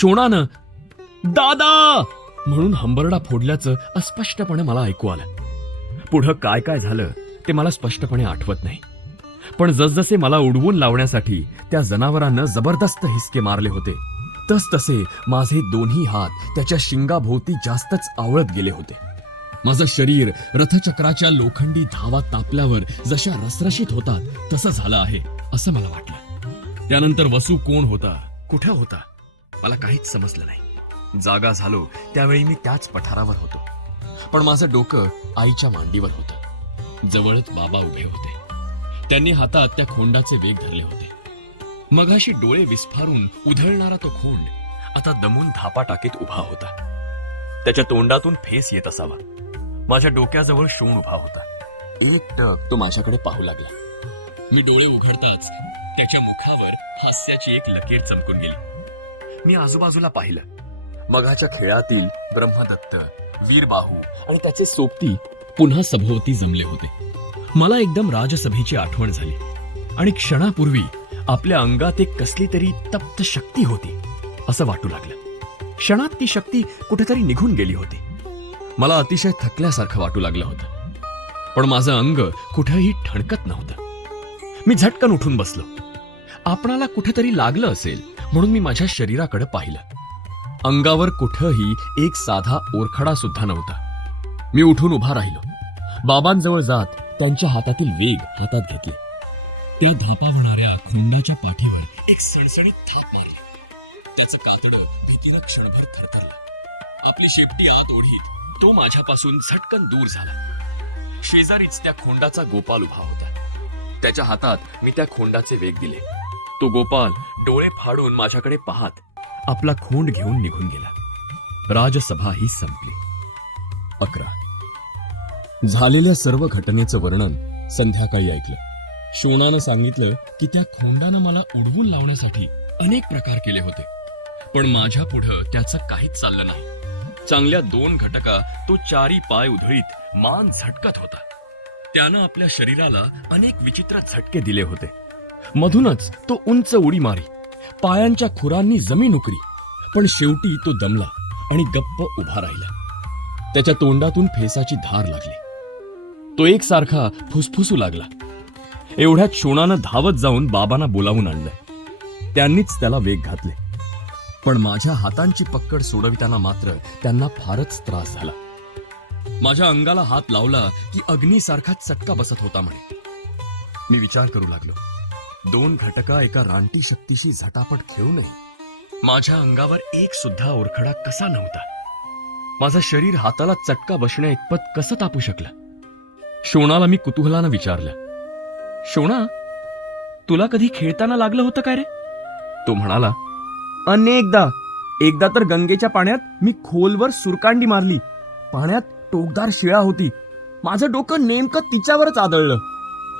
शोणानं दादा! म्हणून हंबरडा फोडल्याचं अस्पष्टपणे मला ऐकू आलं. पुढं काय काय झालं ते मला स्पष्टपणे आठवत नाही. पण जसजसे मला उडवून लावण्यासाठी त्या जनावरांना जबरदस्त हिसके मारले होते तसतसे माझे दोन्ही हात त्याच्या शिंगाभोवती जास्तच आवळत गेले होते. माझं शरीर रथचक्राच्या लोखंडी धावा तापल्यावर जशा रसरशीत होतात तसं झालं आहे असं मला वाटलं. त्यानंतर वसू कोण होता? कुठं होता? मला काहीच समजलं नाही. जागा झालो त्यावेळी मी त्याच पठारावर होतो. पण माझं डोकं आईच्या मांडीवर होतं. जवळच बाबा उभे होते. त्यांनी हातात त्या खोंडाचे वेग धरले होते. मघाशी डोळे विस्फारून उधळणारा तो खोंड आता दमून धापा टाकीत उभा होता. त्याच्या तोंडातून फेस येत असावा. माझ्या डोक्याजवळ शोण उभा होता. एक टक तो माझ्याकडे पाहू लागला. मी डोळे उघडताच त्याच्या मुखावर हास्याची एक लकीर चमकून गेली. मी आजूबाजूला पाहिलं. मघाच्या खेळातील ब्रह्मदत्त वीरबाहू आणि त्याचे सोबती पुन्हा सभोवती जमले होते. मला एकदम राजसभेची आठवण झाली. आणि क्षणापूर्वी आपल्या अंगात एक कसली तरी तप्त शक्ती होती असं वाटू लागलं. क्षणात ती शक्ती कुठेतरी निघून गेली होती. मला अतिशय थकल्यासारखं वाटू लागलं होतं. पण माझं अंग कुठंही ठणकत नव्हतं. मी झटकन उठून बसलो. आपणाला कुठेतरी लागलं असेल म्हणून मी माझ्या शरीराकडे पाहिलं. अंगावर कुठंही एक साधा ओरखडा सुद्धा नव्हता. मी उठून उभा राहिलो. बाबांजवळ जात त्यांच्या हातातील वेग हातात घेतले. त्या धापावणाऱ्या खुंडाच्या पाठीवर एक सणसणीत थाप मारली. त्याचं कातडं भीतीनं क्षणभर थरथरलं. आपली शेपटी आत ओढीत तो माझ्यापासून झटकन दूर झाला. शेजारीच त्या खोंडाचा गोपाल उभा होता. त्याच्या हातात मी त्या खोंडाचे वेग दिले. तो गोपाल डोळे फाडून माझ्याकडे पाहत. आपला खोंड घेऊन निघून गेला. राजसभा ही संपली. अकरा. झालेल्या सर्व घटनेचं वर्णन संध्याकाळी ऐकलं. शोणानं सांगितलं की त्या खोंडानं मला उडवून लावण्यासाठी अनेक प्रकार केले होते. पण माझ्या पुढं त्याचं काहीच चाललं नाही. चांगल्या दोन घटका तो चारी पाय उधळीत मान झटकत होता. त्यानं आपल्या शरीराला अनेक विचित्र झटके दिले होते. मधूनच तो उंच उडी मारी पायांच्या खुरांनी जमीन उकरी. पण शेवटी तो दमला आणि गप्प उभा राहिला. त्याच्या तोंडातून फेसाची धार लागली. तो एकसारखा फुसफुसू लागला. एवढ्यात शोणानं धावत जाऊन बाबांना बोलावून आणलं. त्यांनीच त्याला वेग घातले. पण माझ्या हातांची पक्कड सोडविताना मात्र त्यांना फारच त्रास झाला. माझ्या अंगाला हात लावला की अग्नीसारखा चटका बसत होता म्हणे. मी विचार करू लागलो. दोन घटका एका रानटी शक्तीशी झटापट खेळू नये. माझ्या अंगावर एक सुद्धा ओरखडा कसा नव्हता. माझं शरीर हाताला चटका बसण्या इतपत कसं तापू शकलं? शोणाला मी कुतूहलानं विचारलं शोणा तुला कधी खेळताना लागलं होतं काय रे? तो म्हणाला अनेकदा एकदा तर गंगेच्या पाण्यात मी खोलवर सुरकांडी मारली. पाण्यात टोकदार शिळा होती. माझं डोकं नेमकं तिच्यावरच आदळलं.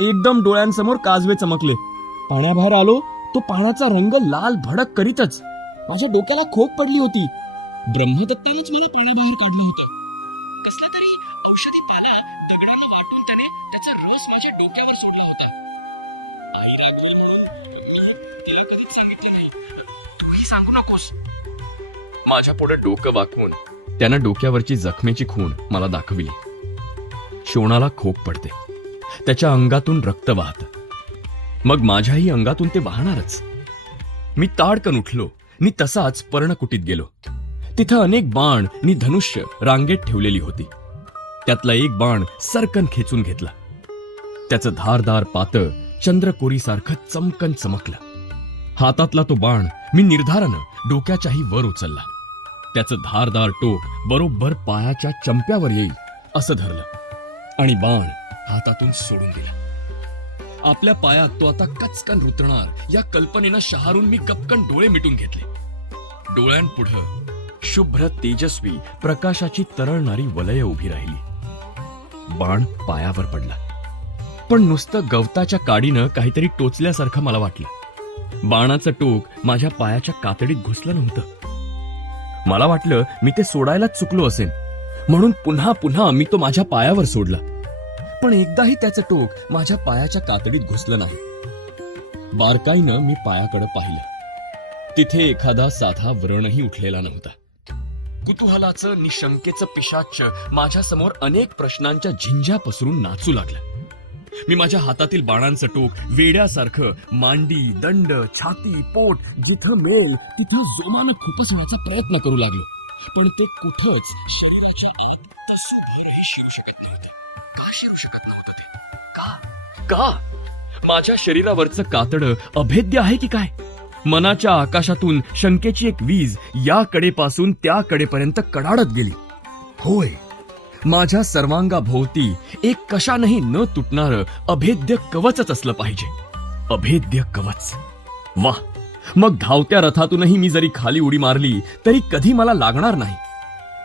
एकदम डोळ्यांसमोर काजवे चमकले. पाण्याबाहेर आलो तो पाण्याचा रंग लाल भडक करीतच. माझ्या डोक्याला खोक पडली होती. ब्रह्मदत्तानेच मला पाण्याबाहेर काढले होते. कसला तरी औषधी पाला दगडांना वाटून त्याने त्याचा रस माझ्या डोक्यावर सोडला होता. सांगू नकोस. माझ्या पुढे डोकं वाकवून त्यानं डोक्यावरची जखमेची खूण मला दाखविली. शोणाला खोक पडते. त्याच्या अंगातून रक्त वाहत. मग माझ्याही अंगातून ते वाहणारच. मी ताडकन उठलो मी तसाच पर्णकुटीत गेलो. तिथं अनेक बाण आणि धनुष्य रांगेत ठेवलेली होती. त्यातला एक बाण सरकन खेचून घेतला. त्याचं धारदार पातळ चंद्रकोरीसारखं चमकन चमकलं. हातातला तो बाण मी निर्धारानं डोक्याच्याही वर उचलला. त्याचं धारदार टोक बरोबर पायाच्या चंप्यावर येईल असं धरलं. आणि बाण हातातून सोडून दिला. आपल्या पायात तो आता कचकन रुतणार. या कल्पनेनं शहारून मी कपकन डोळे मिटून घेतले. डोळ्यांपुढं शुभ्र तेजस्वी प्रकाशाची तरळणारी वलय उभी राहिली. बाण पायावर पडला. पण नुसतं गवताच्या काडीनं काहीतरी टोचल्यासारखं मला वाटलं. बाणाचं टोक माझ्या पायाच्या कातडीत घुसलं नव्हतं. मला वाटलं मी ते सोडायलाच चुकलो असेल म्हणून पुन्हा पुन्हा मी तो माझ्या पायावर सोडला. पण एकदाही त्याचं टोक माझ्या पायाच्या कातडीत घुसलं नाही. बारकाईनं मी पायाकडे पाहिलं. तिथे एखादा साधा व्रणही उठलेला नव्हता. कुतूहलाचं निशंकेचं पिशाच माझ्यासमोर अनेक प्रश्नांच्या झिंज्या पसरून नाचू लागलं. मी माझ्या हातातील बाणांचं टोक वेड्यासारखं मांडी दंड छाती पोट जिथं मिळेल तिथं जोमानं खुपसण्याचा प्रयत्न करू लागलो. पण ते कुठंच शरीराच्या आत तसूभरही शिरू शकत नव्हतं. शिरू शकत नव्हतं ते. का? का? माझ्या शरीरावरचं कातड अभेद्य आहे की काय? मनाच्या आकाशातून शंकेची एक वीज या कडेपासून त्या कडेपर्यंत कडाडत गेली. होय माझ्या सर्वांगाभोवती एक कशानही न तुटणार अभेद्य कवचच असलं पाहिजे. अभेद्य कवच. वा मग धावत्या रथातूनही मी जरी खाली उडी मारली तरी कधी मला लागणार नाही.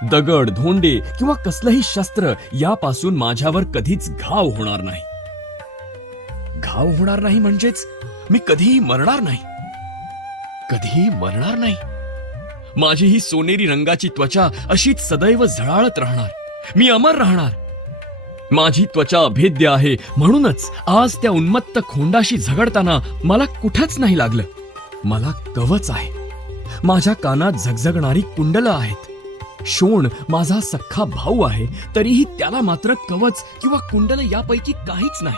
दगड धोंडे किंवा कसलंही शस्त्र यापासून माझ्यावर कधीच घाव होणार नाही. घाव होणार नाही म्हणजेच मी कधीही मरणार नाही. कधीही मरणार नाही. माझी ही सोनेरी रंगाची त्वचा अशीच सदैव झळाळत राहणार. मी अमर राहणार. माझी त्वचा अभेद्य आहे म्हणूनच आज त्या उन्मत्त खोंडाशी झगडताना मला कुठंच नाही लागलं. मला कवच आहे. माझ्या कानात झगझगणारी कुंडलं आहेत. शोण माझा सख्खा भाऊ आहे तरीही त्याला मात्र कवच किंवा कुंडल यापैकी काहीच नाही.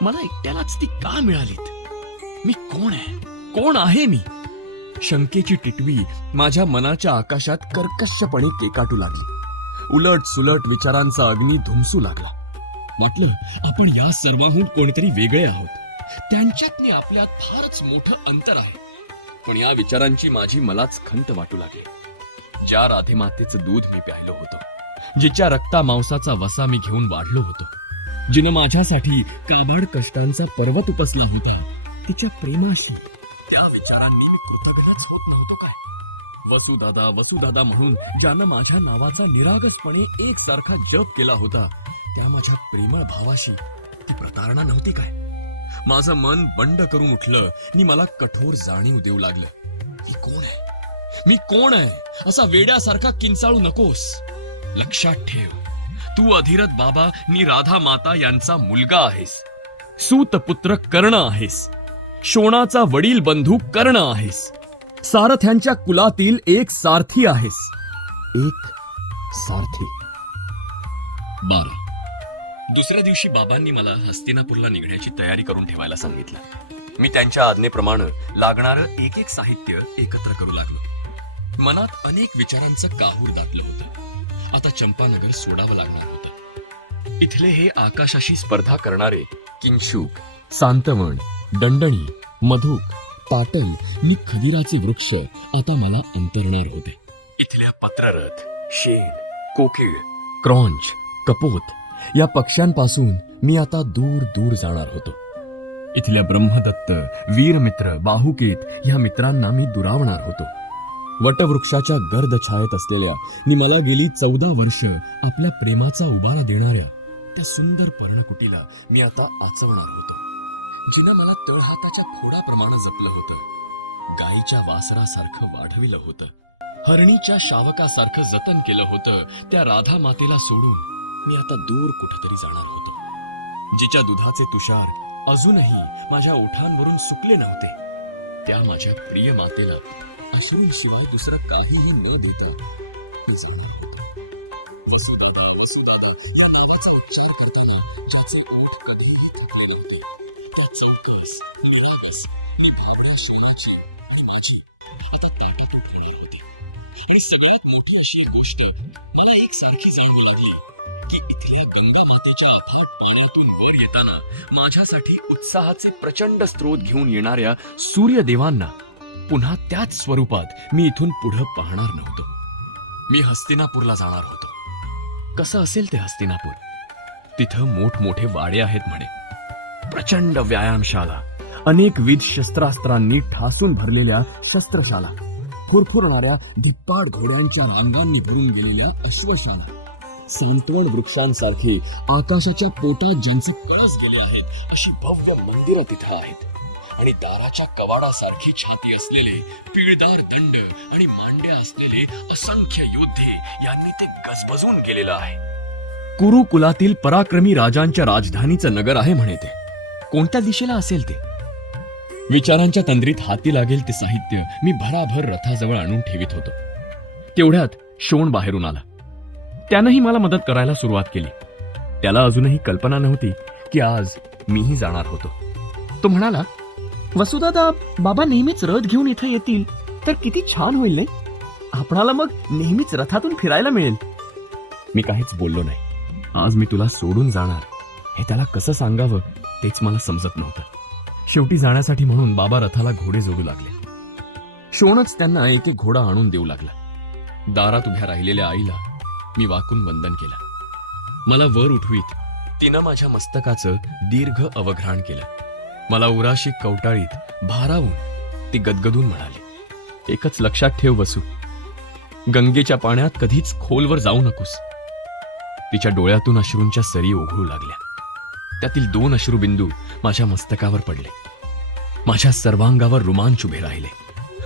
मला एकट्यालाच ती का मिळालीत? मी कोण आहे? कोण आहे मी? शंकेची टिटवी माझ्या मनाच्या आकाशात कर्कशपणे केकाटू लागली. उलट सुलट विचारांचा अग्नी धुमसू लागला. वाटलं आपण या सर्वाहून कोणीतरी वेगळे आहोत. त्यांच्यातनी आपल्यात फारच मोठं अंतर आहे. पण या विचारांची माझी मलाच खंत वाटू लागली. ज्या राधेमातेचं दूध मी प्यायलो होतो जिच्या रक्ता मांसाचा वसा मी घेऊन वाढलो होतो जिनं माझ्यासाठी काबाड कष्टांचा पर्वत उपसला होता तिच्या प्रेमाशी त्या विचारांनी वसुदादा वसुदादा म्हणून ज्यानं माझ्या नावाचा निरागसपणे एकसारखा जप केला होता त्या माझ्या प्रेमळ भावाशी ती प्रतारणा नव्हती काय? माझं मन बंड करून उठलं आणि मला कठोर जाणीव देऊ लागलं ही कोण आहे? मी कोण आहे? असा वेड्यासारखा किंचाळू नकोस. लक्षात ठेव. तू अधिरथ बाबा नि राधा माता यांचा मुलगा आहेस. सूत पुत्र कर्ण आहेस. शोणाचा वडील बंधू कर्ण आहेस. सारथ्यांच्या कुलातील एक सारथी आहेस. एक सारथी. बारा. दुसऱ्या दिवशी बाबांनी मला हस्तिनापूरला निघण्याची तयारी करून ठेवायला सांगितलं. मी त्यांच्या आज्ञेप्रमाणे लागणारं एक एक साहित्य एकत्र करू लागलो. मनात अनेक विचारांचं काहूर दाटलं होतं. आता चंपानगर सोडावं लागणार होतं. इथले हे आकाशाशी स्पर्धा करणारे किंशुक सांतवण दंडणी मधुक पाटण मी खदिराचे वृक्ष आता मला अंतरणार होते. इथल्या पत्ररथ शेण कोकिळ क्रॉंच कपोत या पक्ष्यांपासून मी आता दूर दूर जाणार होतो. इथल्या ब्रह्मदत्त वीरमित्र बाहुकेत ह्या मित्रांना मी दुरावणार होतो. वटवृक्षाच्या गर्द छायेत असलेल्या मी मला गेली चौदा वर्ष आपल्या प्रेमाचा उबारा देणाऱ्या त्या सुंदर पर्णकुटीला मी आता आचवणार होतो. जिनं मला तळहाताच्या फोडाप्रमाणे जपलं होतं. गायीच्या वासरासारखं वाढविलं होतं. हरणीच्या शावकासारखं जतन केलं होतं त्या राधा मातेला सोडून मी आता दूर कुठेतरी जाणार होतो. जिच्या दुधाचे तुषार अजूनही माझ्या ओठांवरून सुकले नव्हते. त्या माझ्या प्रिय मातेला अश्रूंशिवाय दुसरं काहीही न देता मी जाणार होतो. आणि सगळ्यात मोठी अशी एक गोष्ट मला एक सारखी जाणवू लागली की इथल्या गंगा मातेच्या अथाट पाण्यातून वर येताना माझ्यासाठी उत्साहाचे प्रचंड स्रोत घेऊन येणाऱ्या सूर्यदेवांना पुन्हा त्याच स्वरूपात मी इथून पुढं पाहणार नव्हतो. मी हस्तिनापूरला जाणार होतो. कसं असेल ते हस्तिनापूर? तिथं मोठमोठे वाडे आहेत म्हणे. प्रचंड व्यायामशाला अनेक विध शस्त्रास्त्रांनी ठासून भरलेल्या शस्त्रशाला खुरखुरणाऱ्या धिप्पाड घोड्यांच्या रांगांनी भरून गेलेल्या अश्वशाला. सांत्वन वृक्षांसारखी आकाशाच्या पोटात ज्यांचे कळस गेले आहेत अशी भव्य मंदिरं तिथं आहेत. आणि दाराच्या कवाडासारखी छाती असलेले पिळदार दंड आणि मांड्या असलेले असंख्य योद्धे यांनी ते गजबजून गेलेलं आहे. कुरुकुलातील पराक्रमी राजांच्या राजधानीचं नगर आहे म्हणे ते. कोणत्या दिशेला असेल ते? विचारांच्या तंद्रीत हाती लागेल ते साहित्य मी भराभर रथाजवळ आणून ठेवित होतो. तेवढ्यात शोण बाहेरून आला. त्यानंही मला मदत करायला सुरुवात केली. त्याला अजूनही कल्पना नव्हती की आज मीही जाणार होतो. तो म्हणाला वसुदादा बाबा नेहमीच रथ घेऊन इथं येतील. तर किती छान होईल नाही? आपणाला मग नेहमीच रथातून फिरायला मिळेल. मी काहीच बोललो नाही. आज मी तुला सोडून जाणार. हे त्याला कसं सांगावं तेच मला समजत नव्हतं. शेवटी जाण्यासाठी म्हणून बाबा रथाला घोडे जोडू लागले. शोणच त्यांना एक एक घोडा आणून देऊ लागला. दारात उभ्या राहिलेल्या आईला मी वाकून वंदन केलं. मला वर उठवीत तिनं माझ्या मस्तकाचं दीर्घ अवघ्राण केलं. मला उराशी कवटाळीत भारावून ती गदगदून म्हणाली एकच लक्षात ठेव वसू गंगेच्या पाण्यात कधीच खोलवर जाऊ नकोस. तिच्या डोळ्यातून अश्रूंच्या सरी ओघळू लागल्या. त्यातील दोन अश्रुबिंदू माझ्या मस्तकावर पडले. माझ्या सर्वांगावर रोमांच उभे राहिले.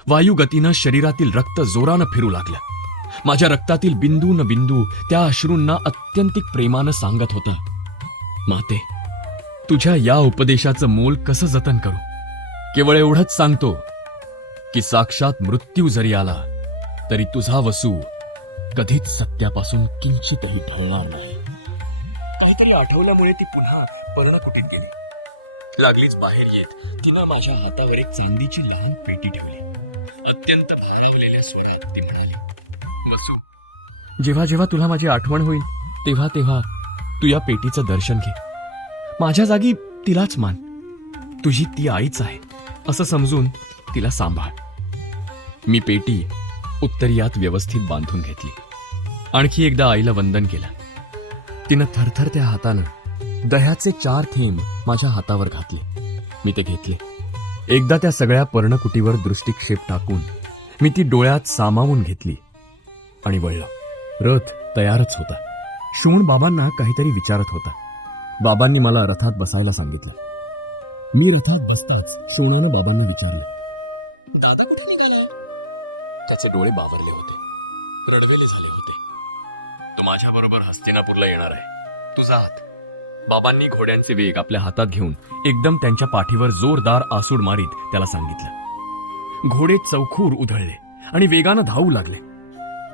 वायुगतीनं शरीरातील रक्त जोरानं फिरू लागलं. माझ्या रक्तातील बिंदू न बिंदू त्या अश्रूंना अत्यंतिक प्रेमानं सांगत होता माते तुझ्या या उपदेशाचं मोल कसं जतन करू? केवळ एवढंच सांगतो की साक्षात मृत्यू जरी आला तरी तुझा वसू कधीच सत्यापासून किंचितही ढळणार नाही. काहीतरी आठवल्यामुळे ती पुन्हा पर्णकुटीत गेली? लागलीच बाहेर येत. तिनं माझ्या हातावर एक चांदीची लहान पेटी ठेवली. अत्यंत भारावलेल्या स्वरात ती म्हणाली वसू जेव्हा जेव्हा तुला माझी आठवण होईल तेव्हा तेव्हा तू या पेटीचं दर्शन घे. माझ्या जागी तिलाच मान. तुझी ती आईच आहे. असं समजून तिला सांभाळ. मी पेटी उत्तरीयात व्यवस्थित बांधून घेतली. आणखी एकदा आईला वंदन केलं. तिनं थरथरत्या हातानं दह्याचे चार थेंब माझ्या हातावर घातले. मी ते घेतले. एकदा त्या सगळ्या पर्णकुटीवर दृष्टिक्षेप टाकून मी ती डोळ्यात सामावून घेतली. आणि वळलं. रथ तयारच होता. शोण बाबांना काहीतरी विचारत होता. बाबांनी मला रथात बसायला सांगितलं. मी रथात बसताच सोनानं बाबांना विचारलं. दादा कुठे निघाला? त्याचे डोळे बावरले होते. रडवेले झाले होते. तो माझ्या बरोबर हस्तिनापूरला येणार आहे. तुझा हात. बाबांनी घोड्यांचे वेग आपल्या हातात घेऊन एकदम त्यांच्या पाठीवर जोरदार आसूड मारीत त्याला सांगितलं. घोडे चौखूर उधळले आणि वेगानं धावू लागले.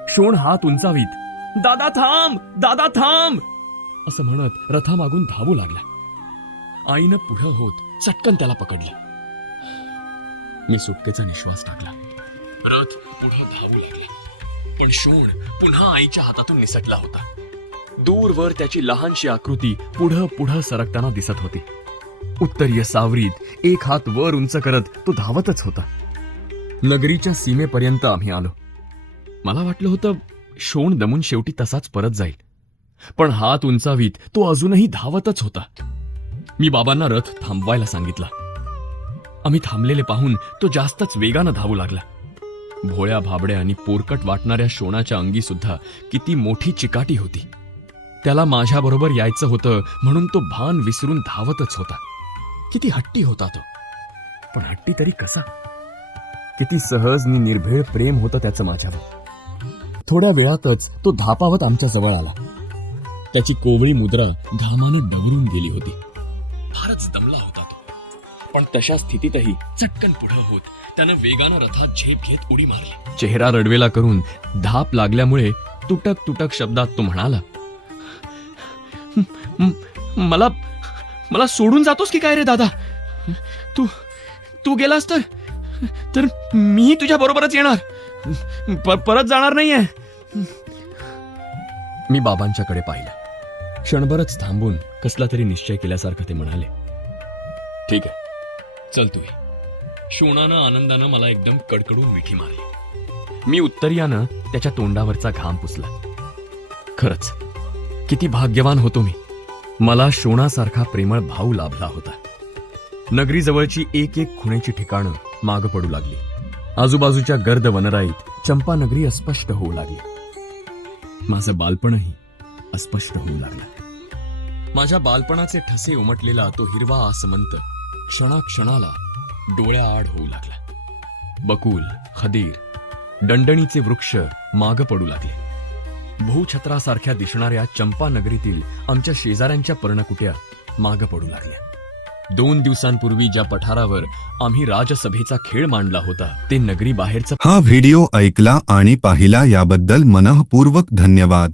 शोण हात उंचावीत दादा थांब! दादा थांब! असं म्हणत रथामागून धावू लागला आईनं पुढं होत चटकन त्याला पकडलं. मी सुटकेचा निश्वास टाकला. रथ पुढं धावू लागला. पण शोण पुन्हा आईच्या हातातून निसटला होता. दूरवर त्याची लहानशी आकृती पुढं पुढं सरकताना दिसत होती. उत्तरीय सावरीत एक हात वर उंच करत तो धावतच होता. नगरीच्या सीमेपर्यंत आम्ही आलो. मला वाटलं होतं शोण दमून शेवटी तसाच परत जाईल. पण हात उंचावीत तो अजूनही धावतच होता. मी बाबांना रथ थांबवायला सांगितला. आम्ही थांबलेले पाहून तो जास्तच वेगानं धावू लागला. भोळ्या भाबड्या आणि पोरकट वाटणाऱ्या शोणाच्या अंगी सुद्धा किती मोठी चिकाटी होती. त्याला माझ्याबरोबर यायचं होतं म्हणून तो भान विसरून धावतच होता. किती हट्टी होता तो. पण हट्टी तरी कसा? किती सहज नि निर्भीळ प्रेम होतं त्याचं माझ्यावर. थोड्या वेळातच तो धापावत आमच्या जवळ आला. त्याची कोवळी मुद्रा घामानं डवरून गेली होती. फारच दमला होता तो. पण तशा स्थितीतही चटकन पुढं होत त्यानं वेगानं रथात झेप घेत उडी मारली. चेहरा रडवेला करून धाप लागल्यामुळे तुटक तुटक शब्दात तो म्हणाला "म- म- मला मला सोडून जातोस की काय रे दादा? तू तू गेलास तर तर मी तुझ्या बरोबरच येणार. परत जाणार नाहीये. मी बाबांच्याकडे पाहिलं. क्षणभरच थांबून कसला तरी निश्चय केल्यासारखं ते म्हणाले. ठीक आहे. चल तू शोणानं आनंदानं मला एकदम कडकडून मिठी मारली. मी उत्तरीयानं त्याच्या तोंडावरचा घाम पुसला. खरंच किती भाग्यवान होतो मी. मला शोणासारखा प्रेमळ भाऊ लाभला होता. नगरीजवळची एक एक खुणेची ठिकाणं माग पडू लागली. आजूबाजूच्या गर्द वनराईत चंपा नगरी अस्पष्ट होऊ लागली. माझं बालपणही अस्पष्ट होऊ लागलं. माझ्या बालपणाचे ठसे उमटलेला तो हिरवा आसमंत क्षणाक्षणाला डोळ्याआड होऊ लागला. बकुल खदीर दंडणीचे वृक्ष माग पडू लागले. भूछत्रासारख्या दिसणाऱ्या चंपा नगरीतील आमच्या शेजाऱ्यांच्या पर्णकुट्या माग पडू लागल्या. दोन दिवसांपूर्वी ज्या पठारावर आम्ही राजसभेचा खेळ मांडला होता ते नगरी बाहेरचं हा व्हिडिओ ऐकला आणि पाहिला याबद्दल मनःपूर्वक धन्यवाद.